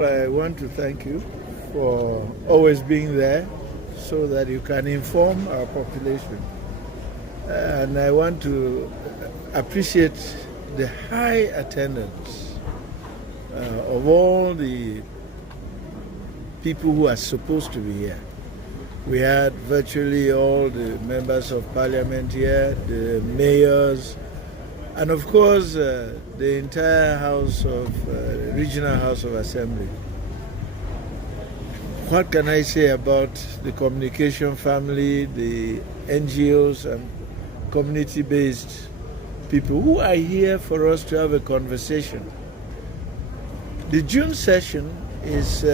I want to thank you for always being there so that you can inform our population. And I want to appreciate the high attendance of all the people who are supposed to be here. We had virtually all the members of parliament here, the mayors, and of course the entire House of Regional House of Assembly. What can I say about the communication family, the NGOs and community-based people who are here for us to have a conversation? The June session is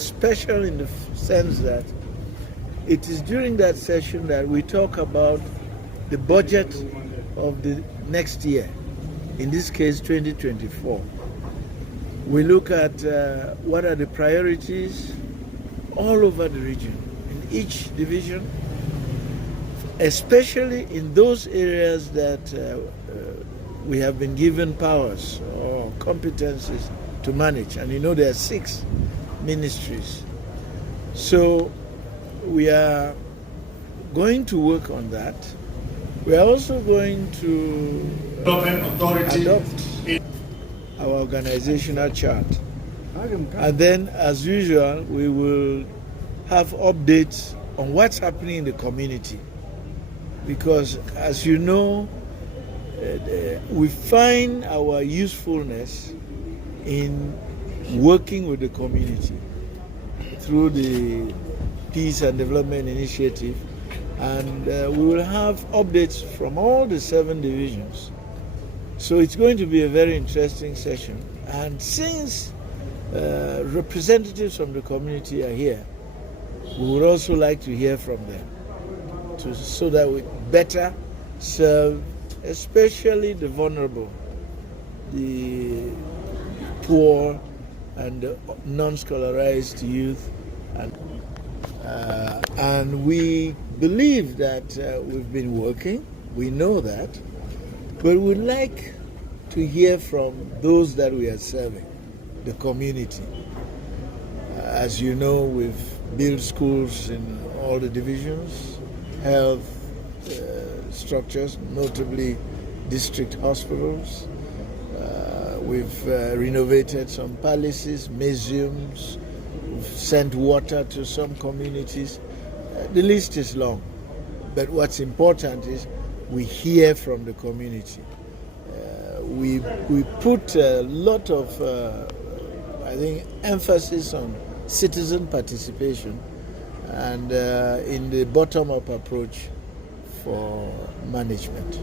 special in the sense that it is during that session that we talk about the budget of the next year, in this case 2024. We look at what are the priorities all over the region, in each division, especially in those areas that we have been given powers or competencies to manage. And you know there are 6 ministries. So we are going to work on that. We are also going to adopt our organizational chart. And then, as usual, we will have updates on what's happening in the community. Because, as you know, we find our usefulness in working with the community through the Peace and Development Initiative. And we will have updates from all the 7 divisions. So it's going to be a very interesting session. And since representatives from the community are here, we would also like to hear from them so that we better serve especially the vulnerable, the poor and the non-scholarized youth. And we believe that we've been working, we know that, but we'd like to hear from those that we are serving, the community. As you know, we've built schools in all the divisions, health structures, notably district hospitals. We've renovated some palaces, museums, we've sent water to some communities. The list is long, but what's important is we hear from the community. We put a lot of, I think, emphasis on citizen participation and in the bottom-up approach for management.